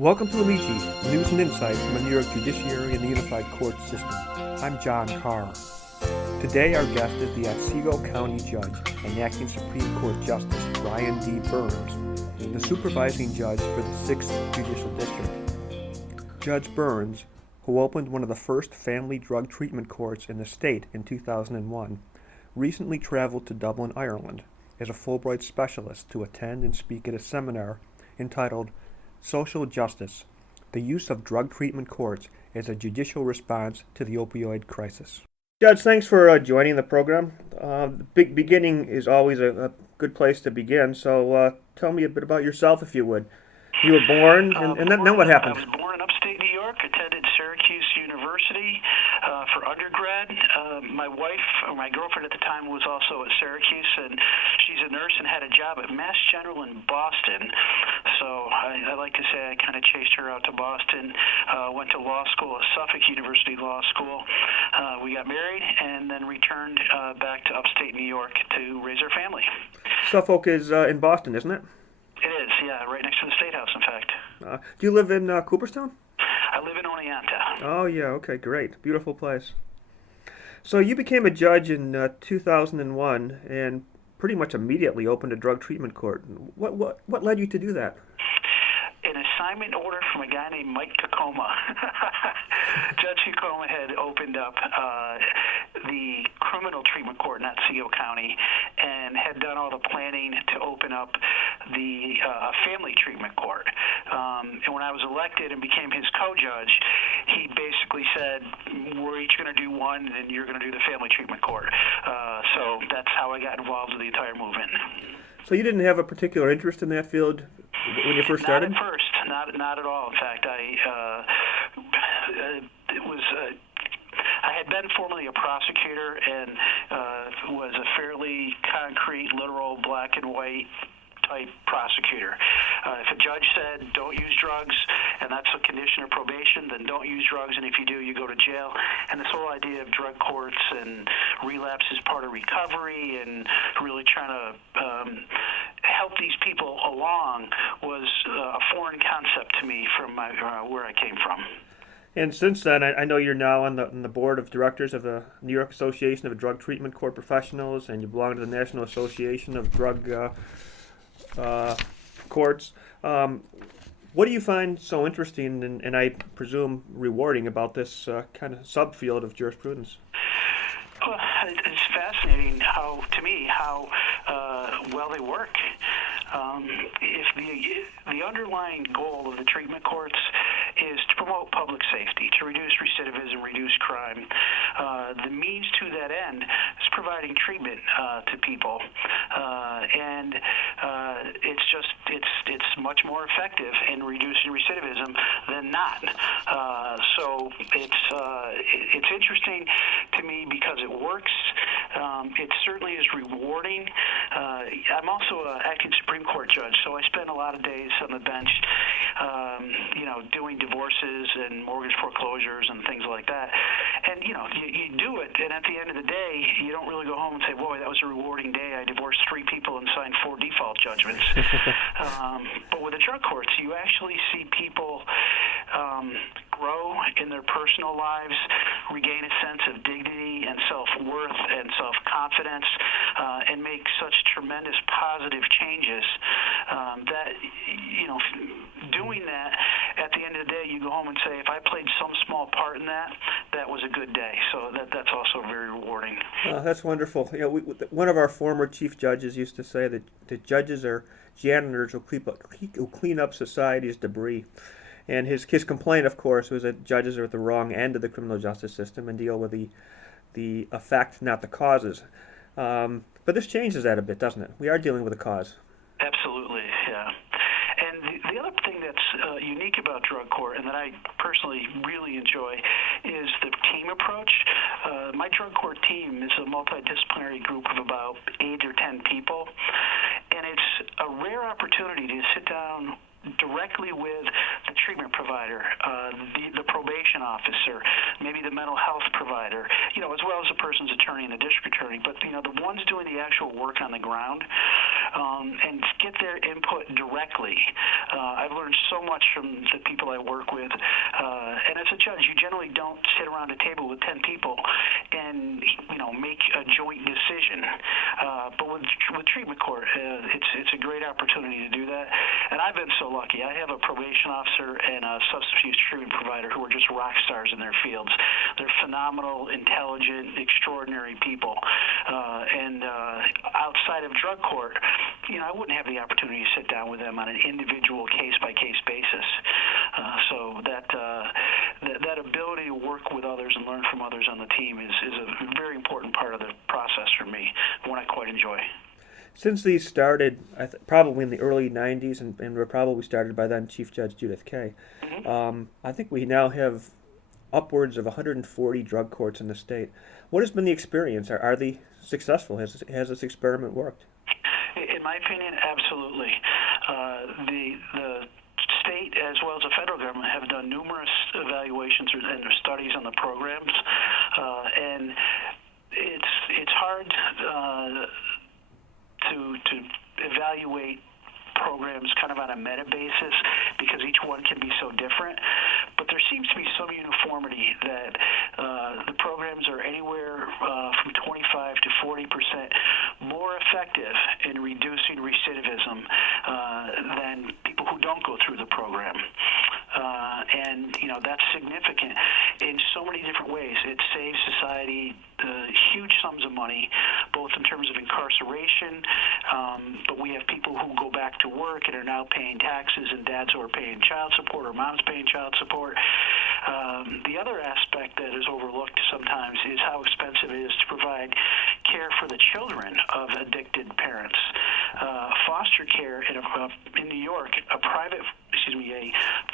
Welcome to Amici, news and insight from the New York Judiciary and the Unified Court System. I'm John Carr. Today our guest is the Otsego County Judge and Acting Supreme Court Justice Brian D. Burns, the supervising judge for the 6th Judicial District. Judge Burns, who opened one of the first family drug treatment courts in the state in 2001, recently traveled to Dublin, Ireland, as a Fulbright specialist to attend and speak at a seminar entitled Social Justice, the Use of Drug Treatment Courts as a Judicial Response to the Opioid Crisis. Judge, thanks for joining the program. The beginning is always a good place to begin, so tell me a bit about yourself, if you would. You were born, and then what happened? I was born in upstate New York, attended Syracuse University for undergrad. My girlfriend at the time was also at Syracuse, and she's a nurse and had a job at Mass General in Boston. So I like to say I kind of chased her out to Boston, went to law school at Suffolk University Law School. We got married and then returned back to upstate New York to raise our family. Suffolk is in Boston, isn't it? It is, yeah, right next to the State House, in fact. Do you live in Cooperstown? I live in Oneonta. Oh, yeah, okay, great. Beautiful place. So you became a judge in 2001 and pretty much immediately opened a drug treatment court. What led you to do that? An assignment order from a guy named Mike Kokoma. Judge Kokoma had opened up the criminal treatment court in Otsego County and had done all the planning to open up the family treatment court. And when I was elected and became his co-judge, he basically said, we're each going to do one, and you're going to do the family treatment court. So that's how I got involved with the entire movement. So you didn't have a particular interest in that field when you first started? Not at first, not at all. In fact, I had been formerly a prosecutor and was a fairly concrete, literal, black and white type prosecutor. If a judge said, don't use drugs, and that's a condition of probation, then don't use drugs, and if you do, you go to jail. And this whole idea of drug courts and relapse is part of recovery and really trying to help these people along was a foreign concept to me from where I came from. And since then, I know you're now on the board of directors of the New York Association of Drug Treatment Court Professionals, and you belong to the National Association of Drug Courts. What do you find so interesting and I presume rewarding about this kind of subfield of jurisprudence? Well, it's fascinating how well they work. If the underlying goal of the treatment courts is to promote public safety, to reduce recidivism, reduce crime, the means to that end is providing treatment to people, and it's much more effective in reducing recidivism than not. So it's interesting to me because it works. It certainly is rewarding. I'm also an acting Supreme Court judge, so I spend a lot of days on the bench, doing divorces and mortgage foreclosures and things like that. And, you do it, and at the end of the day, you don't really go home and say, boy, that was a rewarding day. I divorced 3 people and signed 4 default judgments. But with the drug courts, you actually see people grow in their personal lives, regain a sense of dignity and self-worth and self-confidence, and make such tremendous positive changes that, doing that, at the end of the day, you go home and say, if I played some small part in that, that was a good day. So that's also very rewarding. That's wonderful. One of our former chief judges used to say that the judges are janitors who clean up society's debris. And his complaint, of course, was that judges are at the wrong end of the criminal justice system and deal with the effect, not the causes. But this changes that a bit, doesn't it? We are dealing with a cause. Absolutely, yeah. And the other thing that's unique about drug court, and that I personally really enjoy, is the team approach. My drug court team is a multidisciplinary group of about 8 or 10 people, and it's a rare opportunity to sit down directly with the treatment provider, the probation officer, maybe the mental health provider, as well as the person's attorney and the district attorney, but, the ones doing the actual work on the ground, and get their input directly I've learned so much from the people I work with. And as a judge, you generally don't sit around a table with 10 people and make a joint decision. But with treatment court, it's a great opportunity to do that. And I've been so lucky. I have a probation officer and a substance use treatment provider who are just rock stars in their fields. They're phenomenal, intelligent, extraordinary people. And outside of drug court, I wouldn't have the opportunity to sit down with them on an individual case-by-case basis. So that ability to work with others and learn from others on the team is a very important part of the process for me, one I quite enjoy. Since these started, probably in the early 90s, and were probably started by then Chief Judge Judith Kaye, I think we now have upwards of 140 drug courts in the state. What has been the experience? Are they successful? Has this experiment worked? In my opinion, absolutely. The state as well as the federal government have done numerous evaluations and studies on the programs, and it's hard to evaluate programs kind of on a meta basis because each one can be so different. But there seems to be some uniformity that the programs are anywhere from 25 to 40% more effective in reducing recidivism than people who don't go through the program. And that's significant in so many different ways. It saves society huge sums of money, both in terms of incarceration, but we have people who go back to work and are now paying taxes, and dads who are paying child support or moms paying child support. The other aspect that is overlooked sometimes is how expensive it is to provide care for the children of addicted parents. Foster care in New York, a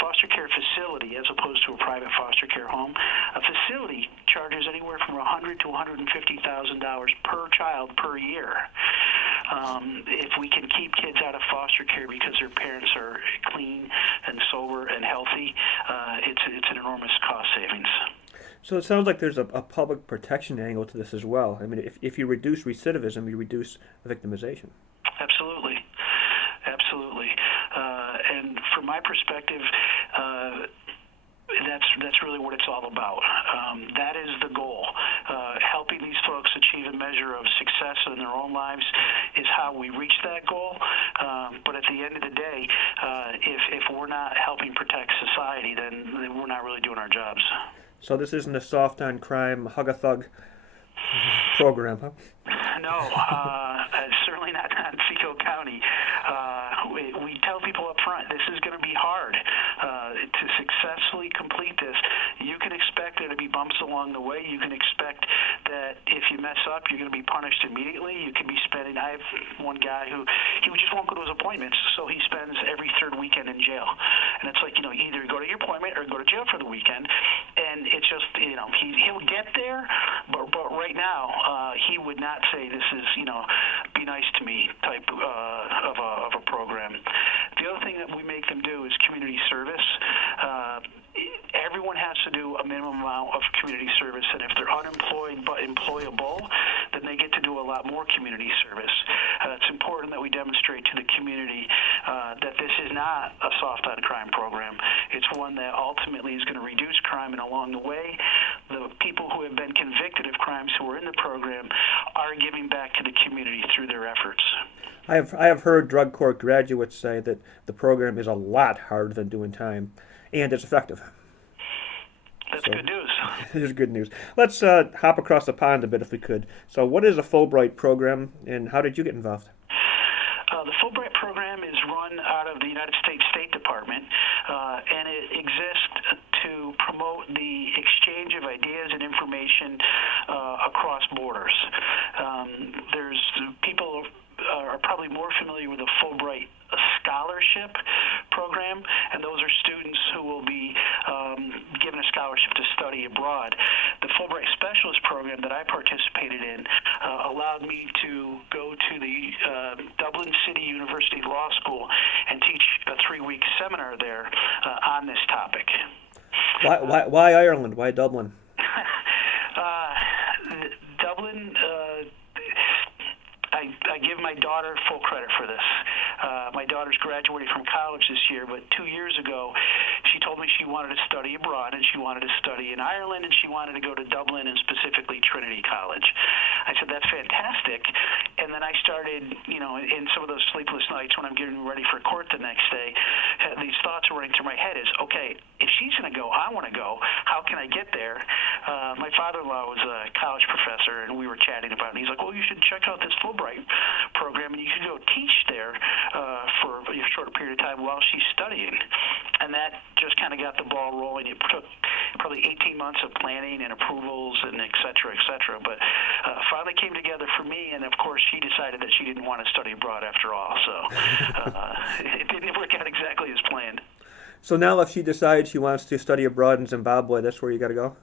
foster care facility, as opposed to a private foster care home, a facility charges anywhere from $100,000 to $150,000 per child per year. If we can keep kids out of foster care because their parents are clean and sober and healthy, it's an enormous cost savings. So it sounds like there's a public protection angle to this as well. I mean, if you reduce recidivism, you reduce victimization. Absolutely. And from my perspective, that's really what it's all about. That is the goal. Helping these folks achieve a measure of success in their own lives is how we reach that goal. But at the end of the day, if we're not helping protect society, then we're not really doing our jobs. So this isn't a soft on crime, hug a thug program, huh? No, certainly not in Otsego County. We tell people up front, this is going to be hard. To successfully complete this, you can expect there to be bumps along the way. You can expect that if you mess up, you're going to be punished immediately. You can be spending, I have one guy who just won't go to his appointments, so he spends every third weekend in jail. And it's like, either go to your appointment or go to jail for the weekend. And it's just, he'll get there, but right now, he would not say this is, be nice to me type of a program. The other thing that we make them do is community service. Everyone has to do a minimum amount of community service, and if they're unemployed but employable, then they get to do a lot more community service. It's important that we demonstrate to the community that this is not a soft on crime program. It's one that ultimately is going to reduce crime, and along the way, the people who have been convicted of crimes who are in the program are giving back to the community through their efforts. I have heard drug court graduates say that the program is a lot harder than doing time, and it's effective. That's good news. It is good news. Let's hop across the pond a bit if we could. So what is a Fulbright program, and how did you get involved? The Fulbright program is run out of the United States State Department, and it exists to promote the exchange of ideas and information across borders. There's people are probably more familiar with the Fulbright scholarship program, and those are students who will be given a scholarship to study abroad. The Fulbright Specialist program that I participated in allowed me to go to the Dublin City University Law School and teach a 3-week seminar there on this topic. Why Ireland? Why Dublin? Dublin, I give my daughter full credit for this. My daughter daughter's graduating from college this year, but 2 years ago, she told me she wanted to study abroad, and she wanted to study in Ireland, and she wanted to go to Dublin and specifically Trinity College. I said, that's fantastic. And then I started, in some of those sleepless nights when I'm getting ready for court the next day, these thoughts were running through my head is, okay, if she's going to go, I want to go. How can I get there? My father-in-law was a college professor, and we were chatting about it. And he's like, well, you should check out this Fulbright program, and you can go teach there for a short period of time while she's studying. And that just kind of got the ball rolling. It took probably 18 months of planning and approvals and et cetera, et cetera. But finally came together for me, and of course she decided that she didn't want to study abroad after all. So it didn't work out exactly as planned. So now if she decides she wants to study abroad in Zimbabwe, that's where you got to go?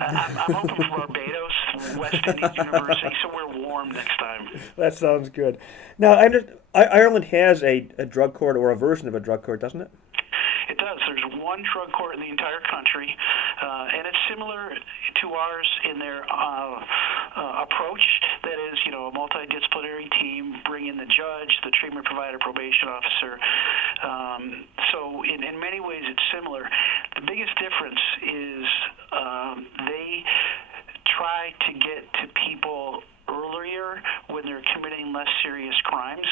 I'm hoping for Barbados, West Indies University, somewhere warm next time. That sounds good. Now, Ireland has a drug court or a version of a drug court, doesn't it? It does. There's one drug court in the entire country, and it's similar to ours in their approach. That is, a multidisciplinary team, bring in the judge, the treatment provider, probation officer. So in many ways it's similar. The biggest difference is they try to get to people earlier when they're committing less serious crimes.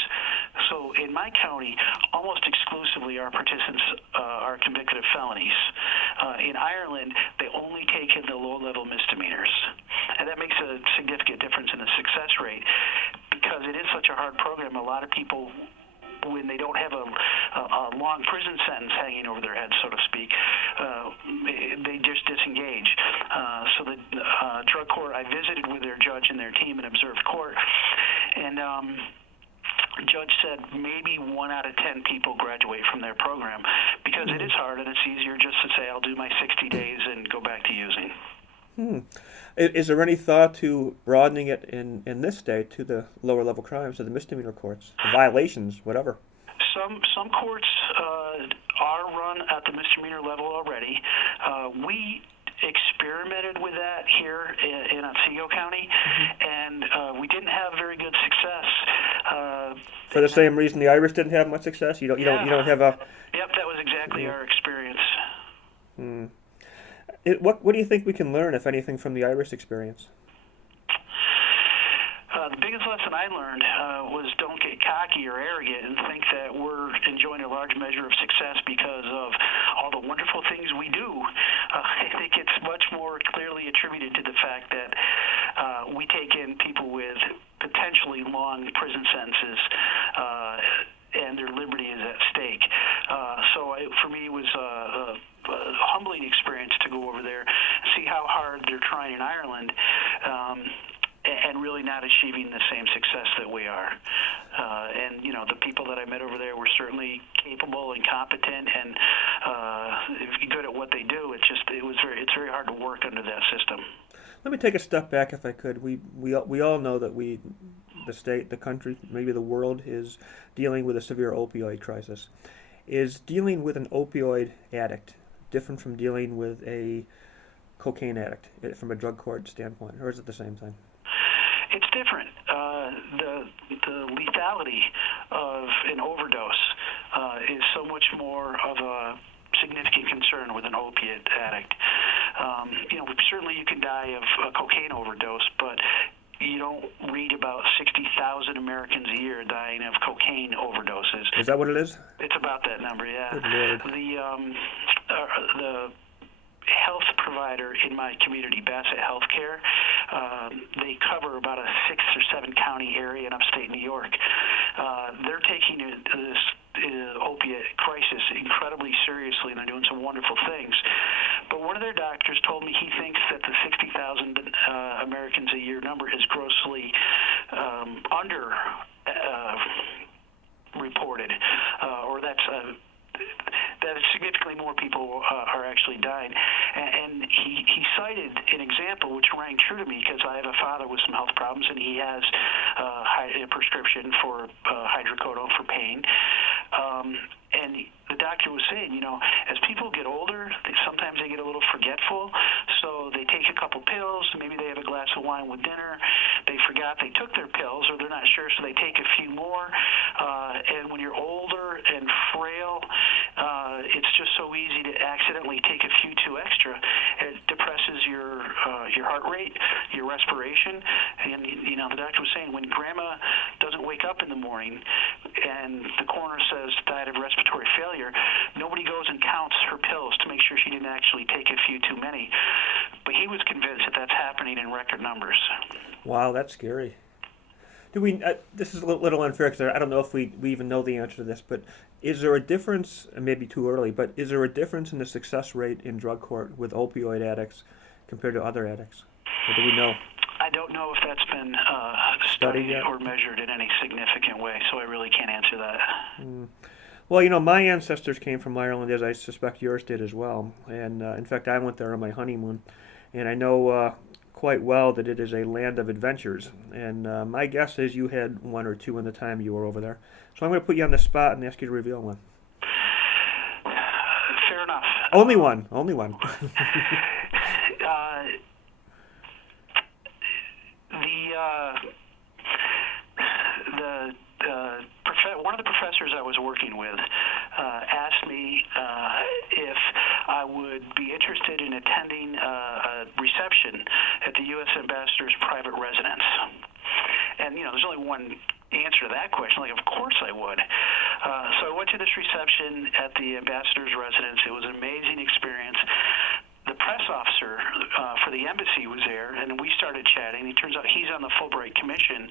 So in my county, almost exclusively our participants are convicted of felonies. In Ireland, they only take in the low-level misdemeanors. And that makes a significant difference in the success rate because it is such a hard program. A lot of people, when they don't have a long prison sentence hanging over their head, so to speak, they just disengage. So the drug court, I visited with their judge and their team and observed court, and the judge said maybe 1 out of 10 people graduate from their program because it is hard and it's easier just to say I'll do my 60 days and go back to using. Is there any thought to broadening it in this state to the lower level crimes, to the misdemeanor courts, the violations, whatever? Some courts are run at the misdemeanor level already. We experimented with that here in Otsego County, and we didn't have very good success. For the same reason the Irish didn't have much success? You don't have a... Yep, that was exactly our experience. What do you think we can learn, if anything, from the Irish experience? The biggest lesson I learned was don't get cocky or arrogant and think that we're enjoying a large measure of success because of all the wonderful things we do. I think it's much more clearly attributed to the fact that we take in people with potentially long prison sentences and their liberty is at stake. For me, it was a humbling experience to go over there, see how hard they're trying in Ireland, and really not achieving the same success that we are. And the people that I met over there were certainly capable and competent and good at what they do. It's very hard to work under that system. Let me take a step back, if I could. We all know that the state, the country, maybe the world is dealing with a severe opioid crisis. Is dealing with an opioid addict different from dealing with a cocaine addict from a drug court standpoint, or is it the same thing? It's different. The lethality of an overdose is so much more of a significant concern with an opiate addict. Certainly you can die of a cocaine overdose, but you don't read about 60,000 Americans a year dying of cocaine overdoses. Is that what it is? It's about that number, yeah. Good Lord. The health provider in my community, Bassett Healthcare, they cover about a 6 or 7 county area in upstate New York. They're taking this opiate crisis incredibly seriously, and they're doing some wonderful things. But one of their doctors told me he thinks that the 60,000 Americans a year number is grossly under reported, or that significantly more people are actually dying. And he cited an example which rang true to me because I have a father with some health problems, and he has a prescription for hydrocodone for pain. And the doctor was saying, as people get older, sometimes they get a little forgetful, so they take a couple pills, maybe they have a glass of wine with dinner, they forget forgot they took their pills, or they're not sure, so they take a few more. And when you're older and frail, it's just so easy to accidentally take a few too extra. It depresses your heart rate, your respiration, and the doctor was saying when Grandma doesn't wake up in the morning and the coroner says died of respiratory failure, nobody goes and counts her pills to make sure she didn't actually take a few too many. But he was convinced that that's happening in record numbers. Wow, that's scary. Do we? This is a little unfair because I don't know if we even know the answer to this, but is there a difference, and maybe too early, but is there a difference in the success rate in drug court with opioid addicts compared to other addicts? Or do we know? I don't know if that's been studied or measured in any significant way, so I really can't answer that. Well, my ancestors came from Ireland, as I suspect yours did as well. And in fact, I went there on my honeymoon. And I know quite well that it is a land of adventures. And my guess is you had one or two in the time you were over there. So I'm going to put you on the spot and ask you to reveal one. Fair enough. Only one. One of the professors I was working with asked me if I would be interested in attending a reception at the U.S. Ambassador's private residence. And, there's only one answer to that question. Of course I would. So I went to this reception at the Ambassador's residence. It was an amazing experience. The press officer for the embassy was there, and we started chatting. It turns out he's on the Fulbright Commission,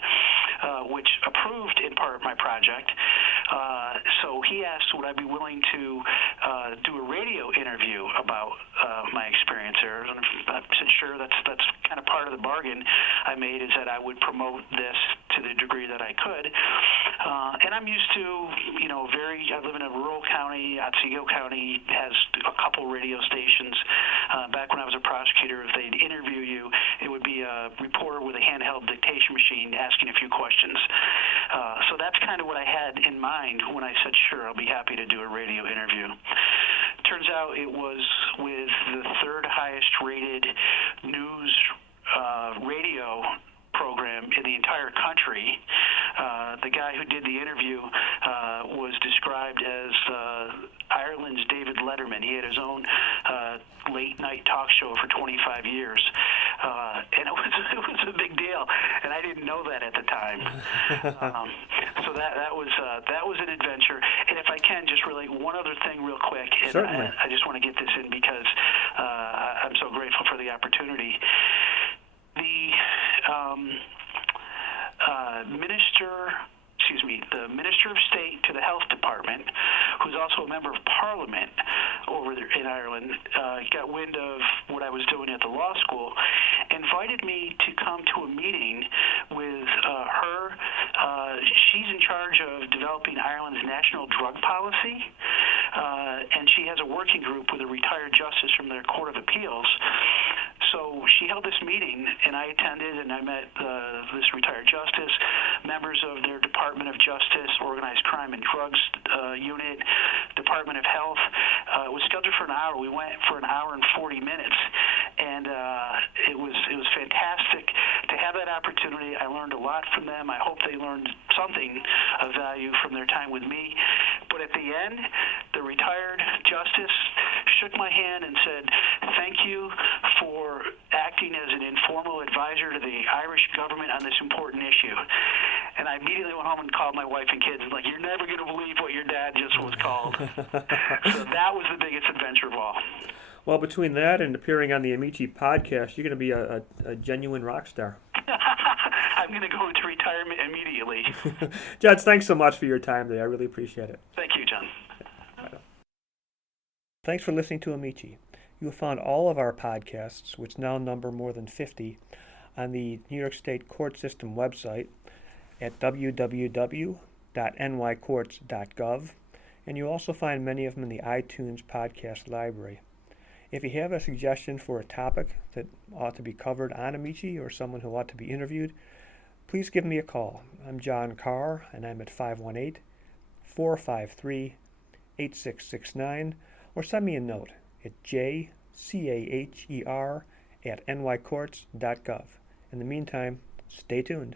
which approved in part my project. So he asked would I be willing to do a radio interview about my experience there. And I said sure. That's kind of part of the bargain I made, is that I would promote this to the degree that I could. And I'm used to, I live in a rural county. Otsego County has a couple radio stations. Back when I was a prosecutor, if they'd interview you, it would be a reporter with a handheld dictation machine asking a few questions. So that's kind of what I had in mind when I said, sure, I'll be happy to do a radio interview. Turns out it was with the third highest rated news radio program in the entire country. The guy who did the interview was described as Ireland's David Letterman. He had his own late-night talk show for 25 years. And it was a big deal, and I didn't know that at the time. So that was an adventure. And if I can, just relate one other thing real quick. And Certainly. I just want to get this in because I'm so grateful for the opportunity. The Minister of State to the Health Department, who's also a member of Parliament over there in Ireland, got wind of what I was doing at the law school, invited me to come to a meeting with her. She's in charge of developing Ireland's national drug policy, and she has a working group with a retired justice from their Court of Appeals. So she held this meeting, and I attended, and I met this retired justice, members of their Department of Justice, Organized Crime and Drugs Unit, Department of Health. It was scheduled for an hour. We went for an hour and 40 minutes, and it was fantastic to have that opportunity. I learned a lot from them. I hope they learned something of value from their time with me. But at the end, the retired justice shook my hand and said, "Thank you for acting as an informal advisor to the Irish government on this important issue." And I immediately went home and called my wife and kids. Like, you're never going to believe what your dad just was called. So that was the biggest adventure of all. Well, between that and appearing on the Amici podcast, you're going to be a genuine rock star. I'm going to go into retirement immediately. Judge, thanks so much for your time today. I really appreciate it. Thank you, John. Thanks for listening to Amici. You will find all of our podcasts, which now number more than 50, on the New York State Court System website at www.nycourts.gov, and you'll also find many of them in the iTunes podcast library. If you have a suggestion for a topic that ought to be covered on Amici or someone who ought to be interviewed, please give me a call. I'm John Carr, and I'm at 518-453-8669, or send me a note at jcaher@nycourts.gov. In the meantime, stay tuned.